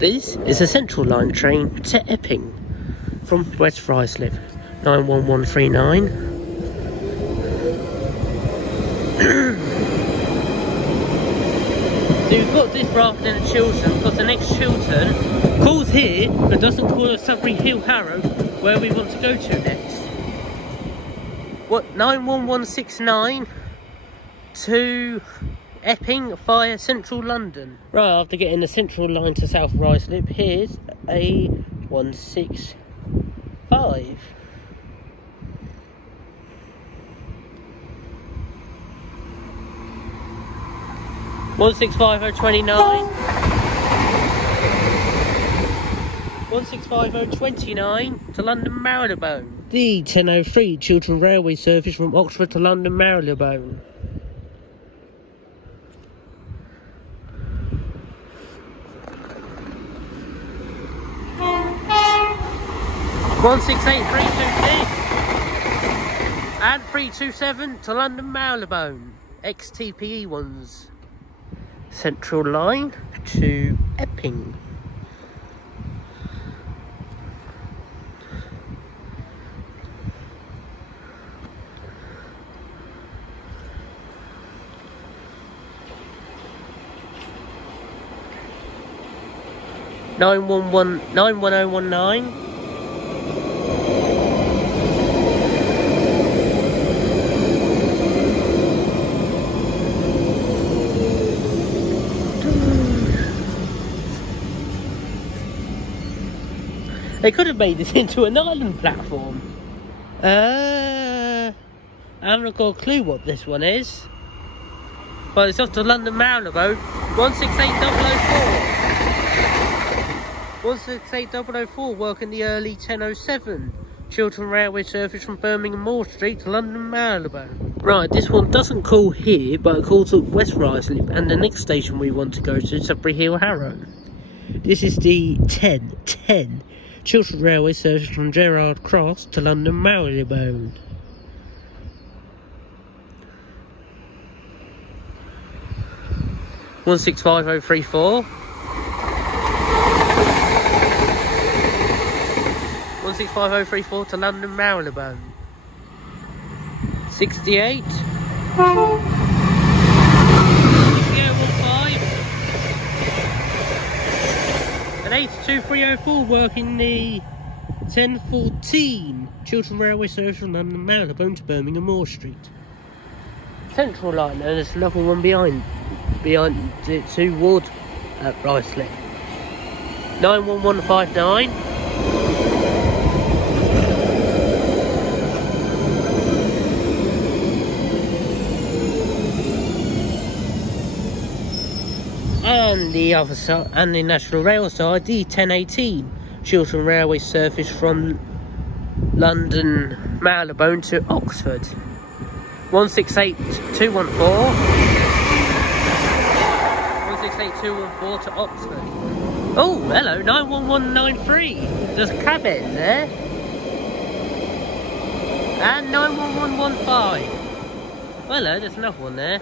This is a Central Line train to Epping from West Ruislip, 91139. So we've got this rather than a Chiltern, because the next Chiltern calls here but doesn't call us Sudbury Hill Harrow, where we want to go to next. What, 91169 to Epping via Central London. Right after getting the Central Line to South Ruislip, here's a 165. One 165.029. 165.029 to London Marylebone. The 1003 Chiltern Railway service from Oxford to London Marylebone. 168.326 and 327 to London Marylebone. XTPE ones. Central Line to Epping. Nine one oh one nine. They could have made this into an island platform. I haven't got a clue what this one is. But it's off to London Marylebone. 168.004. 168.004 working the early 10:07. Chiltern Railway service from Birmingham Moor Street to London Marylebone. Right, this one doesn't call here, but it calls at West Ruislip, and the next station we want to go to is Sudbury Hill Harrow. This is the 10:10. Chiltern Railway service from Gerrard Cross to London Marylebone. One 165.034. 165.034 to London Marylebone. 68. 68.15. And 82.304 working the 10:14 Chiltern Railway service from London Marylebone to Birmingham Moor Street. Central Line, and there's another one behind it towards Ruislip. 91159. And the other side, and the National Rail side, the 10:18 Chiltern Railway service from London Marylebone to Oxford. 168.214. 168.214 to Oxford. Oh, hello, 91193. There's a cabin there. And 91115. Hello, there's another one there.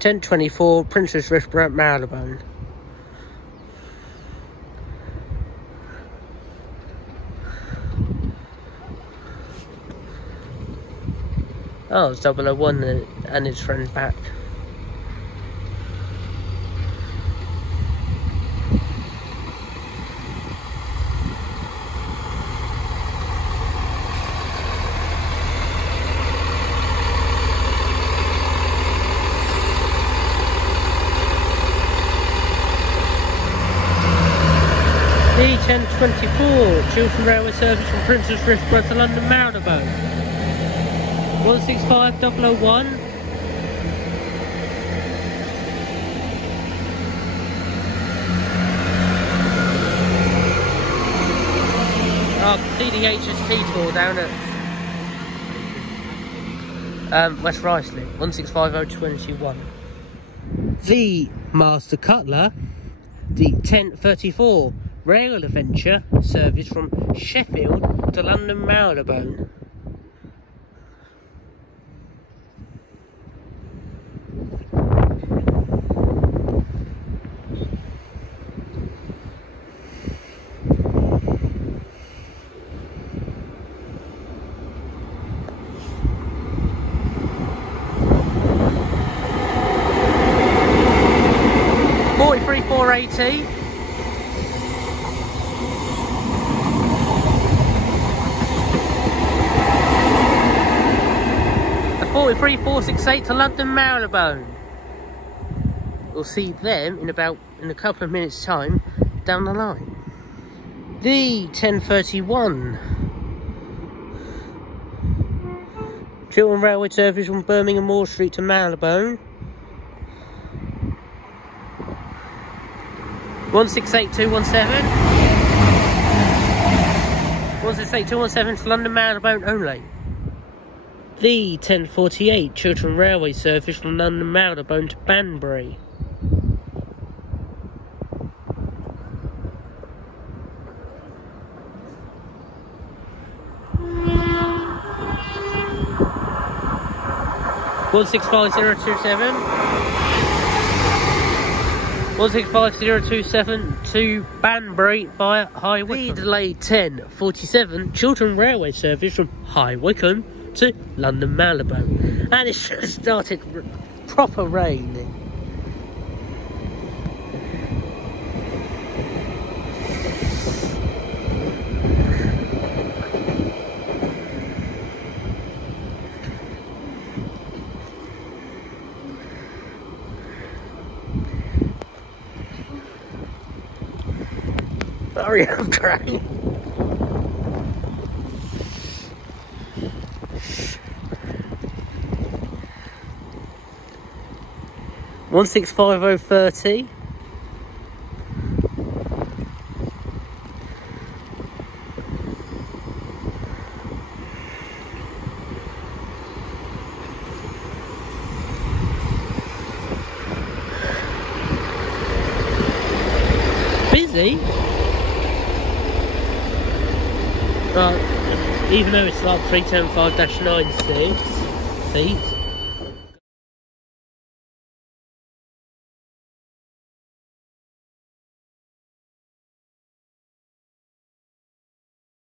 (10:24) Princess Risborough, Marylebone. Oh, it's 001 and his friend back. D1024 Chiltern Railway service from Princess Risborough to London Marylebone. 165.001. Oh, I can see the HST tour down at West Ruislip. 165.021. The Master Cutler, the 10:34 RailAdventure service from Sheffield to London Marylebone. $43,480. $43,468 to London Marylebone. We'll see them in a couple of minutes' time down the line. The 1031 Chiltern Railway service from Birmingham Moor Street to Marylebone. 168217. 168217 to London Marylebone only. The 1048 Chiltern Railway service from London Marylebone to Banbury. One 165027. 165027 to Banbury via High Wycombe. The delayed 1047 Chiltern Railway service from High Wycombe to London Marylebone. And it's just started proper raining. Hurry up, train. One 165030. Busy? Right, even though it's like 310-5-96 seats.